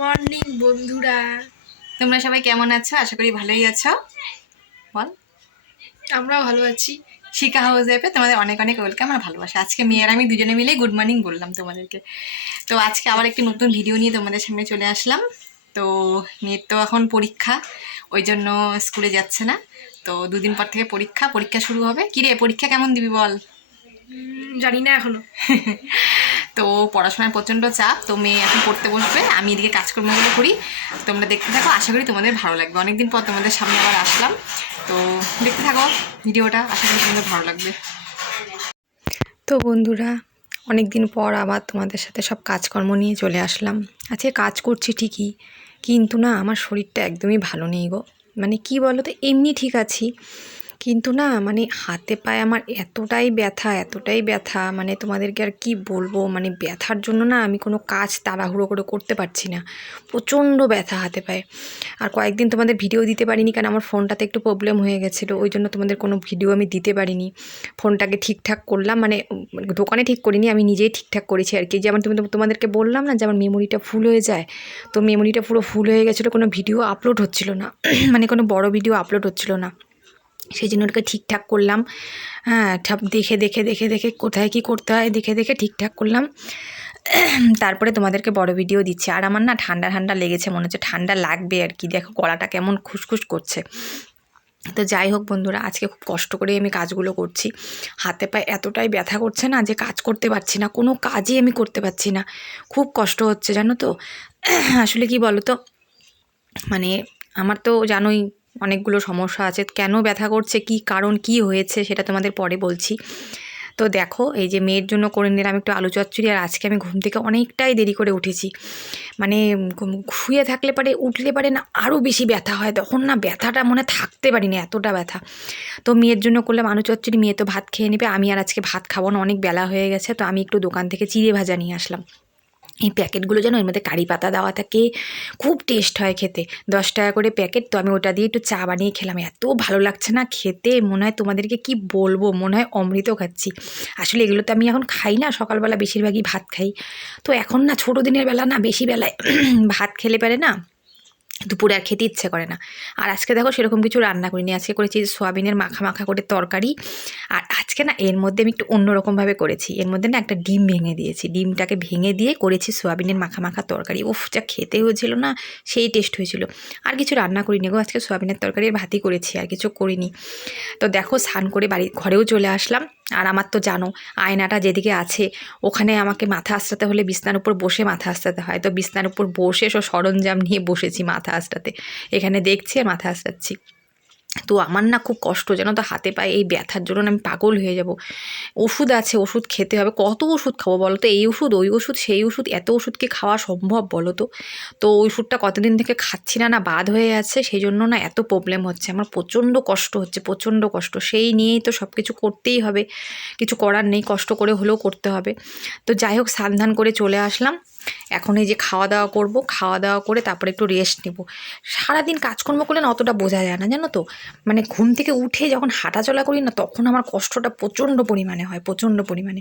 Morning বন্ধুরা, তোমরা সবাই কেমন আছো? আশা করি ভালোই আছো। বল। আমরাও ভালো আছি। শিখা হাউস এপে তোমাদের অনেক অনেক ওয়েলকাম আর ভালোবাসা। আজকে মেয়ের আমি দুজনে মিলে গুড মর্নিং বললাম তোমাদেরকে। তো আজকে আবার একটি নতুন ভিডিও নিয়ে তোমাদের সামনে চলে আসলাম। তো মেয়ের তো এখন পরীক্ষা, ওই জন্য স্কুলে যাচ্ছে না। তো দুদিন পর থেকে পরীক্ষা শুরু হবে। কিরে, পরীক্ষা কেমন দিবি বল? জানি না এখনো। তো পড়াশোনার প্রচণ্ড চাপ, তো মেয়ে এখন পড়তে বসবে, আমি এদিকে কাজকর্মগুলো করি। তোমরা দেখতে থাকো, আশা করি তোমাদের ভালো লাগবে। অনেকদিন পর তোমাদের সামনে আবার আসলাম, তো দেখতে থাকো ভিডিওটা, আশা করি তোমাদের ভালো লাগবে। তো বন্ধুরা, অনেক দিন পর আবার তোমাদের সাথে সব কাজকর্ম নিয়ে চলে আসলাম। আজকে কাজ করছি ঠিকই, কিন্তু না আমার শরীরটা একদমই ভালো নেই গো। মানে কি বলো তো, এমনি ঠিক আছি, কিন্তু না মানে হাতে পায়ে আমার এতটাই ব্যথা, মানে তোমাদেরকে আর কি বলবো। মানে ব্যথার জন্য না আমি কোনো কাজ তাড়াহুড়ো করে করতে পারছি না, প্রচণ্ড ব্যথা হাতে পায়ে। আর কয়েকদিন তোমাদের ভিডিও দিতে পারিনি, কারণ আমার ফোনটাতে একটু প্রবলেম হয়ে গেছিলো, ওই জন্য তোমাদের কোনো ভিডিও আমি দিতে পারিনি। ফোনটাকে ঠিকঠাক করলাম, মানে দোকানে ঠিক করিনি, আমি নিজেই ঠিকঠাক করেছি আর কি। যেমন তোমাদেরকে বললাম না যে আমার মেমোরিটা ফুল হয়ে যায়, তো মেমোরিটা পুরো ফুল হয়ে গেছিলো, কোনো ভিডিও আপলোড হচ্ছিল না মানে কোনো বড় ভিডিও আপলোড হচ্ছিল না, সেই জন্য ওটাকে ঠিকঠাক করলাম। হ্যাঁ, দেখে কোথায় কী করতে হয় দেখে ঠিকঠাক করলাম। তারপরে তোমাদেরকে বড় ভিডিও দিচ্ছি। আর আমার না ঠান্ডা লেগেছে, মনে হচ্ছে ঠান্ডা লাগবে আর কি। দেখো গলাটা কেমন খুসখুস করছে। তো যাই হোক বন্ধুরা, আজকে খুব কষ্ট করে আমি কাজগুলো করছি। হাতে পায়ে এতটাই ব্যথা করছে না যে কাজ করতে পারছি না, কোনো কাজই আমি করতে পারছি না, খুব কষ্ট হচ্ছে জানো তো। আসলে কি বলো তো, মানে আমার তো জানোই অনেকগুলো সমস্যা আছে। কেন ব্যথা করছে, কি কারণ, কি হয়েছে সেটা তোমাদের পরে বলছি। তো দেখো, এই যে মেয়ের জন্য করে নিলাম একটু আলু চচ্চড়ি। আর আজকে আমি ঘুম থেকে অনেকটাই দেরি করে উঠেছি, মানে শুয়ে থাকলে পারে, উঠলে পারে না আরও বেশি ব্যথা হয়, তখন না ব্যথাটা মনে থাকতে পারি না, এতটা ব্যথা। তো মেয়ের জন্য করলাম আলু চচ্চড়ি, মেয়ে তো ভাত খেয়ে নেবে, আমি আর আজকে ভাত খাবো না, অনেক বেলা হয়ে গেছে। তো আমি একটু দোকান থেকে চিড়ে ভাজা নিয়ে আসলাম। এই প্যাকেটগুলো যেন এর মধ্যে কারি পাতা দেওয়া থাকে, খুব টেস্ট হয় খেতে, 10 টাকা করে প্যাকেট। তো আমি ওটা দিয়ে একটু চা বানিয়ে খেলাম, এত ভালো লাগছে না খেতে, মনে হয় তোমাদেরকে কি বলবো, মনে হয় অমৃত খাচ্ছি। আসলে এগুলো তো আমি এখন খাই না, সকালবেলা বেশিরভাগই ভাত খাই। তো এখন না ছোটো দিনের বেলা না বেশি বেলায় ভাত খেলে পারে না, দুপুরে আর খেতে ইচ্ছে করে না। আর আজকে দেখো সেরকম কিছু রান্না করিনি, আজকে করেছি সোয়াবিনের মাখা করে তরকারি। আর আজকে না এর মধ্যে আমি একটু অন্যরকমভাবে করেছি, এর মধ্যে না একটা ডিম ভেঙে দিয়েছি, ডিমটাকে ভেঙে দিয়ে করেছি সোয়াবিনের মাখা তরকারি। উফ, যা খেতে হয়েছিল না, সেই টেস্ট হয়েছিল। আর কিছু রান্না করিনি গো, আজকে সোয়াবিনের তরকারি আর ভাতই করেছি, আর কিছু করিনি। তো দেখো স্নান করে ঘরেও চলে আসলাম। আর আমার তো জানো আয়নাটা যেদিকে আছে, ওখানে আমাকে মাথা আঁচড়াতে হলে বিছনার উপর বসে মাথা আঁচড়াতে হয়। তো বিছনার উপর বসে সব সরঞ্জাম নিয়ে বসেছি মাথা আঁচড়াতে, এখানে দেখছি আর মাথা আঁচড়াচ্ছি। তো আমার না খুব কষ্ট জানো তো, হাতে পায়ে এই ব্যথার জন্য আমি পাগল হয়ে যাব। ওষুধ আছে, ওষুধ খেতে হবে, কত ওষুধ খাবো বলো তো, এই ওষুধ ওই ওষুধ সেই ওষুধ, এত ওষুধ কি খাওয়া সম্ভব বলো তো। তো ওষুধটা কতদিন থেকে খাচ্ছি না, বাদ হয়ে আছে, সেই জন্য না এত প্রবলেম হচ্ছে আমার, প্রচণ্ড কষ্ট হচ্ছে, প্রচণ্ড কষ্ট। সেই নিয়েই তো সব কিছু করতেই হবে, কিছু করার নেই, কষ্ট করে হলেও করতে হবে। তো যাই হোক, স্নান করে চলে আসলাম। এখন এই যে খাওয়া দাওয়া করব, খাওয়া দাওয়া করে তারপরে একটু রেস্ট নেব। সারাদিন কাজকর্ম করলে না অতটা বোঝা যায় না জানো তো, মানে ঘুম থেকে উঠে যখন হাঁটাচলা করি না, তখন আমার কষ্টটা প্রচণ্ড পরিমাণে হয়, প্রচণ্ড পরিমাণে।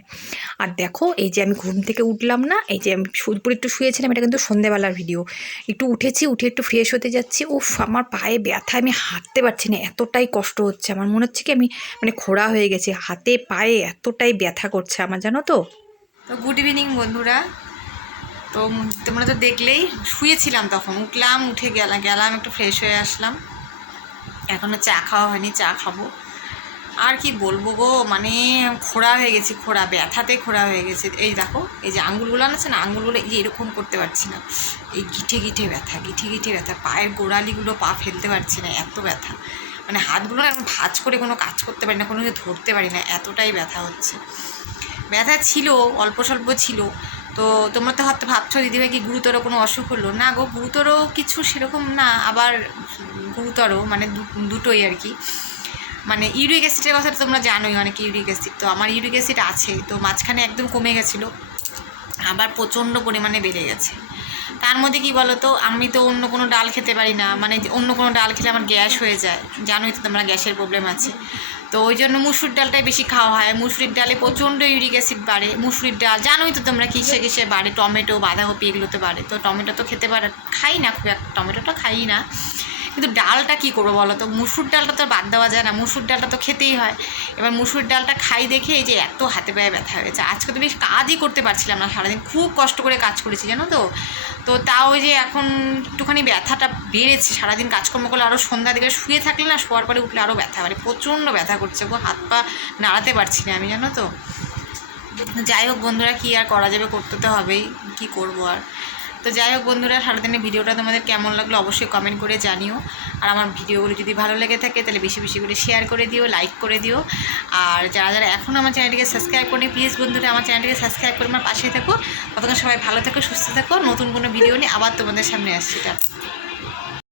আর দেখো এই যে আমি ঘুম থেকে উঠলাম না, এই যে আমি পুরো একটু শুয়েছিলাম, এটা কিন্তু সন্ধ্যেবেলার ভিডিও। একটু উঠেছি, উঠে একটু ফ্রেশ হতে যাচ্ছি, উফ আমার পায়ে ব্যথা, আমি হাঁটতে পারছি না, এতটাই কষ্ট হচ্ছে আমার, মনে হচ্ছে কি আমি মানে খোড়া হয়ে গেছি, হাতে পায়ে এতটাই ব্যথা করছে আমার জানো তো। তো গুড ইভিনিং বন্ধুরা। তো তোমরা তো দেখলেই, শুয়েছিলাম তখন, উঠলাম, উঠে গেলাম একটু ফ্রেশ হয়ে আসলাম। এখনও চা খাওয়া হয়নি, চা খাবো। আর কি বলবো গো, মানে খোড়া হয়ে গেছি, ব্যথাতে খোড়া হয়ে গেছে। এই দেখো, এই যে আঙুলগুলো আছে না, আঙুলগুলো এই যে এরকম করতে পারছি না, এই গিঠে ব্যথা, পায়ের গোড়ালিগুলো পা ফেলতে পারছি না, এত ব্যথা। মানে হাতগুলো না ভাঁজ করে কোনো কাজ করতে পারি না, কোনো কিছু ধরতে পারি না, এতটাই ব্যথা হচ্ছে। ব্যথা ছিল, অল্প স্বল্প ছিল। তো তোমরা তো হয়তো ভাবছো দিদিভাই কি গুরুতর কোনো অসুখ হলো? না গো, গুরুতর কিছু সেরকম না, আবার গুরুতর মানে দুটোই আর কি। মানে ইউরিক অ্যাসিডের কথা তোমরা জানোই, অনেক ইউরিক অ্যাসিড, তো আমার ইউরিক অ্যাসিড আছে। তো মাঝখানে একদম কমে গেছিলো, আবার প্রচণ্ড পরিমাণে বেড়ে গেছে। তার মধ্যে কি বলো তো, আমি তো অন্য কোনো ডাল খেতে পারি না, মানে অন্য কোনো ডাল খেলে আমার গ্যাস হয়ে যায়, জানোই তো তোমরা গ্যাসের প্রবলেম আছে। তো ওই জন্য মুসুর ডালটাই বেশি খাওয়া হয়। মুসুরির ডালে প্রচণ্ড ইউরিক অ্যাসিড বাড়ে। মুসুরির ডাল জানোই তো তোমরা কিসে কিসে বাড়ে, টমেটো বাঁধাকপি এগুলোতে বাড়ে। তো টমেটো তো খেতে খাই না খুব একটা, টমেটোটা খাই না, কিন্তু ডালটা কী করবো বলো তো, মুসুর ডালটা তো বাদ দেওয়া যায় না, মুসুর ডালটা তো খেতেই হয়। এবার মুসুর ডালটা খাই দেখে এই যে এত হাতে পায়ে ব্যথা হয়েছে। আজকে তো বেশ কাজই করতে পারছিলাম না, সারাদিন খুব কষ্ট করে কাজ করেছি জানো তো। তো তাও ওই যে এখন একটুখানি ব্যথাটা বেড়েছে, সারাদিন কাজকর্ম করলে আরও সন্ধ্যা দিকে শুয়ে থাকলে না, শোয়ার পরে উঠলে আরও ব্যথা বাড়ে, প্রচণ্ড ব্যথা করছে গো, হাত পা নাড়াতে পারছি না আমি জানো তো। যাই হোক বন্ধুরা, কী আর করা যাবে, করতে তো হবেই, কী করবো আর। তো যাই হোক বন্ধুরা, সারাদিনের ভিডিওটা তোমাদের কেমন লাগলো অবশ্যই কমেন্ট করে জানিও। আর আমার ভিডিওগুলো যদি ভালো লেগে থাকে তাহলে বেশি বেশি করে শেয়ার করে দিও, লাইক করে দিও। আর যারা যারা এখন আমার চ্যানেলটিকে সাবস্ক্রাইব করেনি, প্লিজ বন্ধুরা আমার চ্যানেলটিকে সাবস্ক্রাইব করে আমার পাশেই থেকো। ততক্ষণ সবাই ভালো থেকো, সুস্থ থেকো। নতুন কোনো ভিডিও নিয়ে আবার তোমাদের সামনে আসছি।